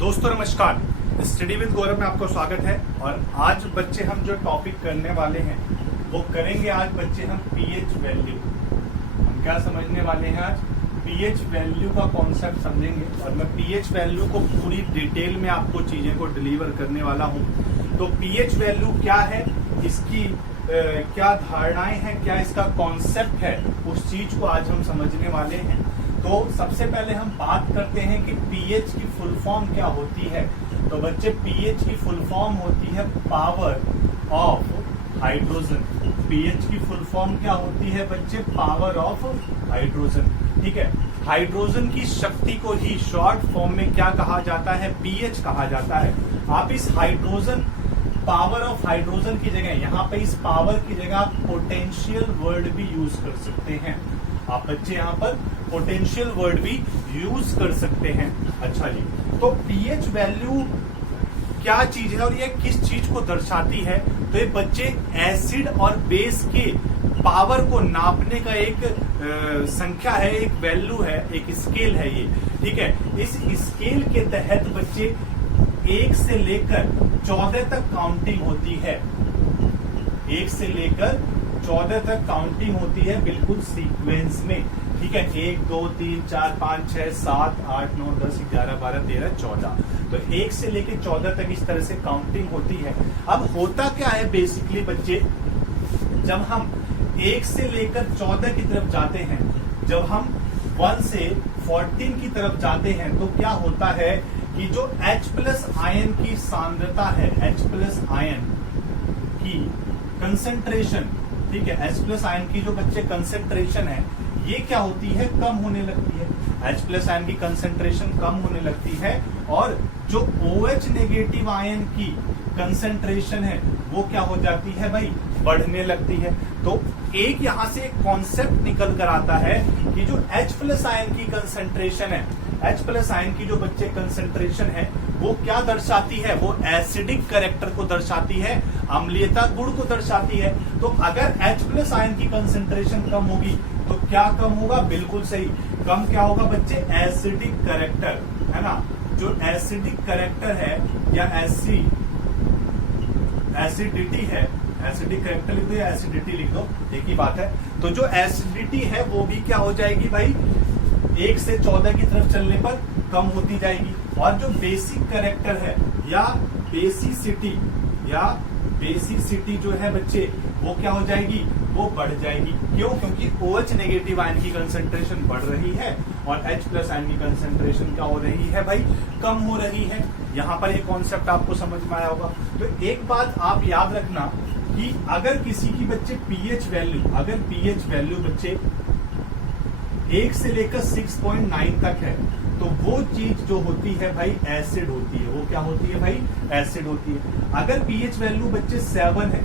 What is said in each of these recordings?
दोस्तों नमस्कार, study with गौरव में आपका स्वागत है। और आज बच्चे हम जो टॉपिक करने वाले हैं वो करेंगे आज बच्चे हम पीएच वैल्यू। हम क्या समझने वाले हैं आज? पीएच वैल्यू का कॉन्सेप्ट समझेंगे और मैं पीएच वैल्यू को पूरी डिटेल में आपको चीजें को डिलीवर करने वाला हूं। तो पीएच वैल्यू क्या है, इसकी क्या धारणाएं हैं, क्या इसका कॉन्सेप्ट है, उस चीज को आज हम समझने वाले हैं। तो सबसे पहले हम बात करते हैं कि पीएच की फुल फॉर्म क्या होती है। तो बच्चे पीएच की फुल फॉर्म होती है पावर ऑफ हाइड्रोजन। पीएच की फुल फॉर्म क्या होती है बच्चे? Power of hydrogen. ठीक है, हाइड्रोजन की शक्ति को ही शॉर्ट फॉर्म में क्या कहा जाता है? पीएच कहा जाता है। आप इस हाइड्रोजन, पावर ऑफ हाइड्रोजन की जगह यहाँ पे इस पावर की जगह आप पोटेंशियल वर्ड भी यूज कर सकते हैं। आप बच्चे यहाँ पर पोटेंशियल वर्ड भी यूज कर सकते हैं। अच्छा जी, तो पीएच वैल्यू क्या चीज है और ये किस चीज को दर्शाती है? तो ये बच्चे एसिड और बेस के पावर को नापने का एक संख्या है, एक वैल्यू है, एक स्केल है ये। ठीक है, इस स्केल के तहत बच्चे 1 से लेकर 14 तक काउंटिंग होती है। 1 से लेकर 14 तक काउंटिंग होती है बिल्कुल सीक्वेंस में। ठीक है, 1 2 3 4 5 6 7 8 9 10 11 12 13 14। तो 1 से लेकर 14 तक इस तरह से काउंटिंग होती है। अब होता क्या है बेसिकली बच्चे, जब हम 1 से लेकर 14 की तरफ जाते हैं, जब हम 1 से 14 की तरफ जाते हैं, तो क्या होता है कि जो H+ आयन की सांद्रता है, H+ आयन की कंसंट्रेशन, ठीक है, H+ आयन की जो बच्चे कंसंट्रेशन है, ये क्या होती है? कम होने लगती है। H+ आयन की कंसंट्रेशन कम होने लगती है और जो OH नेगेटिव आयन की कंसंट्रेशन है वो क्या हो जाती है भाई? बढ़ने लगती है। तो एक यहां से एक कॉन्सेप्ट निकल कर आता है कि जो H+ आयन की कंसंट्रेशन है, H+ आयन की जो बच्चे कंसंट्रेशन है वो क्या दर्शाती है? वो एसिडिक कैरेक्टर को दर्शाती है, अम्लीयता गुण को दर्शाती है। तो अगर H+ आयन की कंसंट्रेशन कम होगी तो क्या कम होगा? बिल्कुल सही, कम क्या होगा बच्चे? एसिडिक कैरेक्टर, है ना। जो एसिडिक कैरेक्टर है या एसिडिटी है, एसिडिक कैरेक्टर लिख दो या एसिडिटी लिख दो, एक ही बात है। तो जो एसिडिटी है वो भी क्या हो जाएगी भाई? 1 से 14 की तरफ चलने पर कम होती जाएगी। और जो बेसिक कैरेक्टर है या बेसिसिटी जो है बच्चे, वो क्या हो जाएगी? वो बढ़ जाएगी। क्यों? क्योंकि OH नेगेटिव आयन की कंसंट्रेशन बढ़ रही है और H+ आयन की कंसंट्रेशन क्या हो रही है भाई? कम हो रही है। यहाँ पर एक कॉन्सेप्ट आपको समझ में आया होगा। तो एक बात आप याद रखना कि अगर किसी की बच्चे पीएच वैल्यू बच्चे 1 से लेकर 6.9 तक है, तो वो चीज जो होती है भाई एसिड होती है। वो क्या होती है भाई? एसिड होती है। अगर पीएच वैल्यू बच्चे 7 है,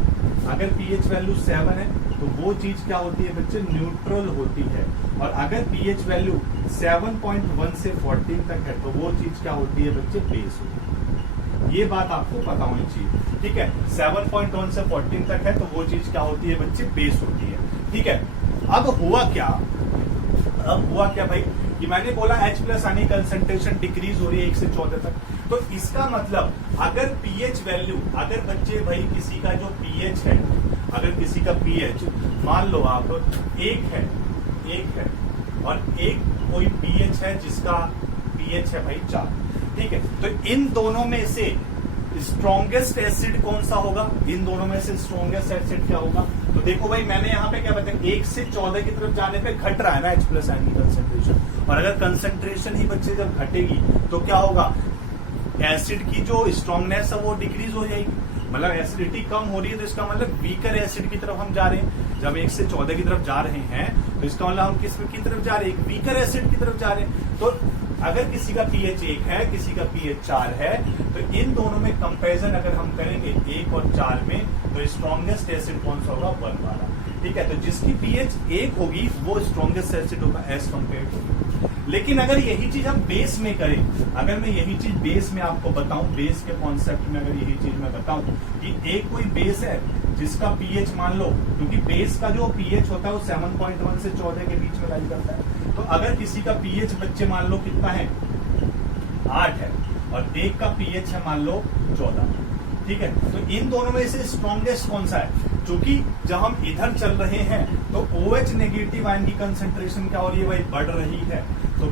अगर पीएच वैल्यू 7 है तो वो चीज क्या होती है बच्चे? न्यूट्रल होती है। और अगर पीएच वैल्यू 7.1 से 14 तक है तो वो चीज क्या होती है बच्चे? बेस होती है। ये बात आपको पता होनी चाहिए। ठीक है, 7.1 से 14 तक है तो वो चीज क्या होती है बच्चे? बेस होती है। ठीक है, अब हुआ क्या भाई कि मैंने बोला H+ आयन कंसंट्रेशन डिक्रीज हो रही है 1 से 14 तक। तो इसका मतलब अगर पीएच वैल्यू, अगर बच्चे भाई किसी का जो पीएच है, अगर किसी का पीएच मान लो आप 1 है और एक कोई पीएच है जिसका पीएच है भाई 4। ठीक है, तो इन दोनों में से स्ट्रॉन्गेस्ट एसिड कौन सा होगा? इन दोनों में से स्ट्रॉन्गेस्ट एसिड क्या होगा? तो देखो भाई, मैंने यहाँ पे क्या बताया, 1 से 14 की तरफ जाने पे घट रहा है ना H+ आयन की कंसंट्रेशन, और अगर कंसंट्रेशन ही बच्चे जब घटेगी तो क्या होगा? एसिड की जो स्ट्रॉन्गनेस है वो डिक्रीज हो जाएगी। मतलब एसिडिटी कम हो रही है तो इसका मतलब वीकर एसिड की तरफ हम जा रहे हैं। जब 1 से 14 की तरफ जा रहे हैं तो इसका मतलब हम किस की तरफ जा रहे हैं? एक वीकर एसिड की तरफ जा रहे हैं। तो अगर किसी का पीएच 1 है, किसी का पीएच 4 है, तो इन दोनों में कंपैरिजन अगर हम करेंगे 1 और 4 में, तो स्ट्रॉन्गेस्ट एसिड कौन सा होगा? 1 वाला। ठीक है, तो जिसकी पीएच 1 होगी वो स्ट्रॉन्गेस्ट एसिड होगा एज कम्पेयर टू। लेकिन अगर यही चीज हम बेस में करें, अगर मैं यही चीज बेस में आपको बताऊं, बेस के कॉन्सेप्ट में अगर यही चीज मैं बताऊं कि एक कोई बेस है जिसका पीएच मान लो, क्योंकि बेस का जो पीएच होता है वो 7.1 से 14 के बीच में लाई करता है। तो अगर किसी का पीएच बच्चे मान लो कितना है 8 है और एक का पीएच है मान लो 14। ठीक है, तो इन दोनों में से स्ट्रॉन्गेस्ट कौन सा है? क्योंकि जब हम इधर चल रहे हैं तो OH नेगेटिव आयन की कंसेंट्रेशन क्या हो रही है भाई? बढ़ रही है। तो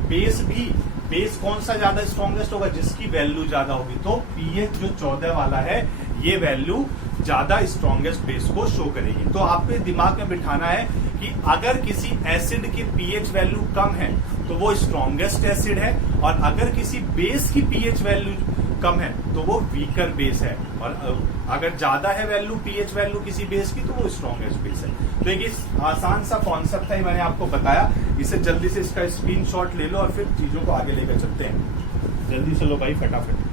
बेस कौन सा ज्यादा स्ट्रॉन्गेस्ट होगा? जिसकी वैल्यू ज्यादा होगी। तो पीएच जो 14 वाला है ये वैल्यू ज्यादा स्ट्रॉन्गेस्ट बेस को शो करेगी। तो आपके दिमाग में बिठाना है कि अगर किसी एसिड की पीएच वैल्यू कम है तो वो स्ट्रॉन्गेस्ट एसिड है, और अगर किसी बेस की पीएच वैल्यू कम है तो वो वीकर बेस है, और अगर ज्यादा है वैल्यू पीएच वैल्यू किसी बेस की तो वो स्ट्रॉन्गेस्ट बेस है। तो एक आसान सा कॉन्सेप्ट है, मैंने आपको बताया। इसे जल्दी से इसका स्क्रीनशॉट ले लो और फिर चीजों को आगे लेकर चलते हैं। जल्दी से लो भाई, फटाफट।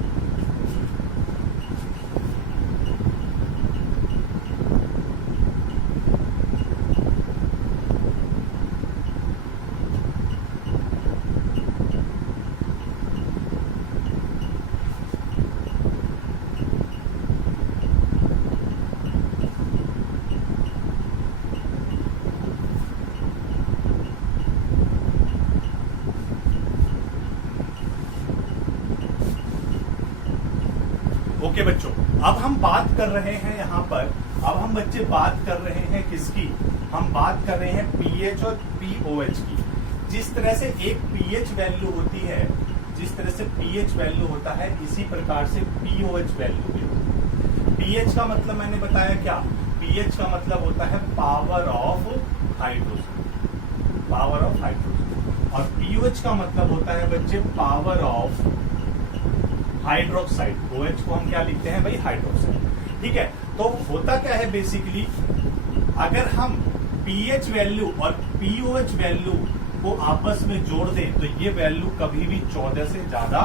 ओके बच्चों, अब हम बात कर रहे हैं यहाँ पर, अब हम बच्चे बात कर रहे हैं किसकी? हम बात कर रहे हैं पीएच और पीओएच की। जिस तरह से एक पीएच वैल्यू होती है, जिस तरह से पीएच वैल्यू होता है, इसी प्रकार से पीओएच वैल्यू भी होती है। पीएच का मतलब मैंने बताया क्या? पीएच का मतलब होता है power of hydrogen, power of hydrogen. और पीओएच का मतलब होता है बच्चे पावर ऑफ हाइड्रोक्साइड। OH को हम क्या लिखते हैं भाई? हाइड्रोक्साइड। ठीक है, तो होता क्या है बेसिकली, अगर हम पीएच वैल्यू और पीओएच वैल्यू को आपस में जोड़ दें तो ये वैल्यू कभी भी 14 से ज्यादा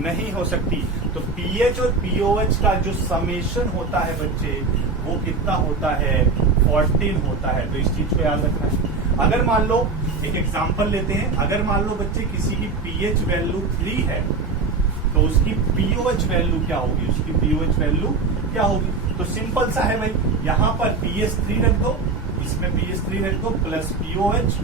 नहीं हो सकती। तो पीएच और पीओएच का जो समेशन होता है बच्चे, वो कितना होता है? 14 होता है। तो इस चीज को याद रखना है। अगर मान लो एक एग्जांपल लेते हैं, अगर मान लो बच्चे किसी की पीएच वैल्यू 3 है तो उसकी पीओएच वैल्यू क्या होगी? उसकी पीओएच वैल्यू क्या होगी? तो सिंपल सा है भाई, यहाँ पर पीएच3 रख दो, इसमें पीएच3 रख दो, प्लस पीओएच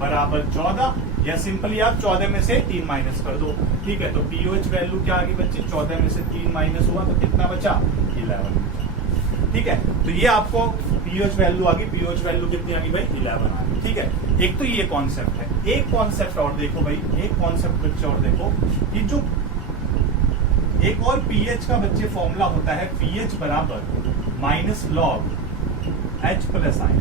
बराबर 14, या सिंपली आप 14 में से 3 माइनस कर दो। ठीक है, तो पीओएच वैल्यू क्या आ गई बच्चे? 14 में से 3 माइनस हुआ तो कितना बचा? 11 बचा। ठीक है, तो ये आपको पीओएच वैल्यू आ गई। पीओएच वैल्यू कितनी आ गई भाई? 11 आ गई। ठीक है, एक तो ये कॉन्सेप्ट है। एक कॉन्सेप्ट और देखो भाई, एक कॉन्सेप्ट बच्चे और देखो कि जो एक और पीएच का बच्चे फॉर्मूला होता है, पीएच बराबर minus log H plus ion,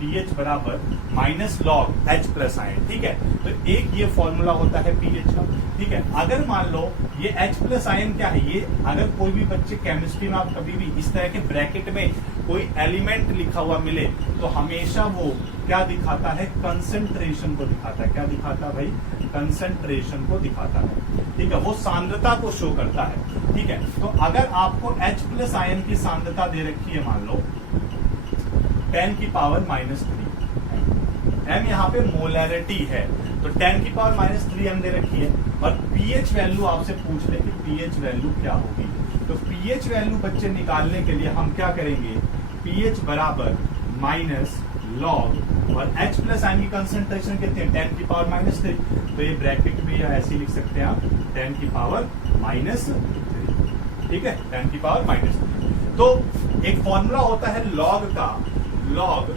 pH बराबर minus log H plus ion. ठीक है, तो एक ये फॉर्मूला होता है पीएच का। ठीक है, अगर मान लो ये H प्लस आयन क्या है? ये अगर कोई भी बच्चे केमिस्ट्री में आप कभी भी इस तरह के ब्रैकेट में कोई एलिमेंट लिखा हुआ मिले तो हमेशा वो क्या दिखाता है? कंसंट्रेशन को दिखाता है। क्या दिखाता है भाई? कंसंट्रेशन को दिखाता है। ठीक है, वो सांद्रता को शो करता है। ठीक है, तो अगर आपको H प्लस आयन की सांद्रता दे रखी है मान लो 10 की पावर -3, m यहाँ पे मोलैरिटी है, तो 10 की पावर -3 m दे रखी है, और पीएच वैल्यू आपसे पूछ ले कि पीएच वैल्यू क्या होगी। तो पीएच वैल्यू बच्चे निकालने के लिए हम क्या करेंगे? पीएच बराबर माइनस लॉग, और H प्लस आयन की कंसेंट्रेशन कितनी है? 10 की पावर -3, तो ये ब्रैकेट में या ऐसे लिख सकते हैं आप 10 की पावर -3। ठीक है, 10 की पावर -3। तो एक फॉर्मूला होता है लॉग का, लॉग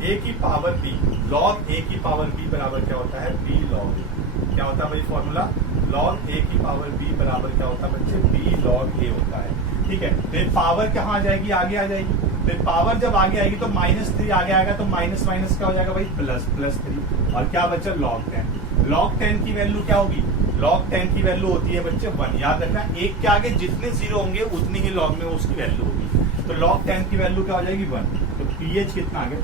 a की पावर b, लॉग a की पावर b बराबर क्या होता है? b log. क्या होता है भाई फॉर्मूला? लॉग a की पावर b बराबर क्या होता है बच्चे? b लॉग a होता है। ठीक है, तो ये पावर कहाँ आ जाएगी? आगे आ जाएगी। तो पावर जब आगे आएगी तो -3 आगे आएगा, तो माइनस माइनस क्या हो जाएगा भाई? +3, और क्या बचा? log 10। log 10 की वैल्यू क्या होगी? log 10 की वैल्यू होती है बच्चे 1। याद रखना, एक के आगे जितने जीरो होंगे उतनी ही log में उसकी वैल्यू होगी। तो log 10 की वैल्यू क्या हो जाएगी? 1। तो pH कितना आ गया?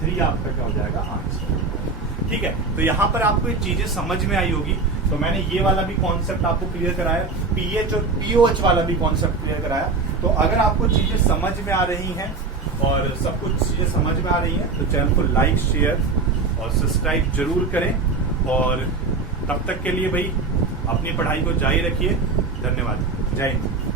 3 आपका क्या हो जाएगा? आंसर। ठीक है, तो यहाँ पर आपको ये चीजें समझ में आई होगी। तो मैंने ये वाला भी कॉन्सेप्ट आपको क्लियर कराया, पीएच और पीओएच वाला भी कॉन्सेप्ट क्लियर कराया। तो अगर आपको चीजें समझ में आ रही हैं और सब कुछ चीजें समझ में आ रही हैं तो चैनल को लाइक, शेयर और सब्सक्राइब जरूर करें। और तब तक के लिए भाई अपनी पढ़ाई को जारी रखिए। धन्यवाद। जय हिंद।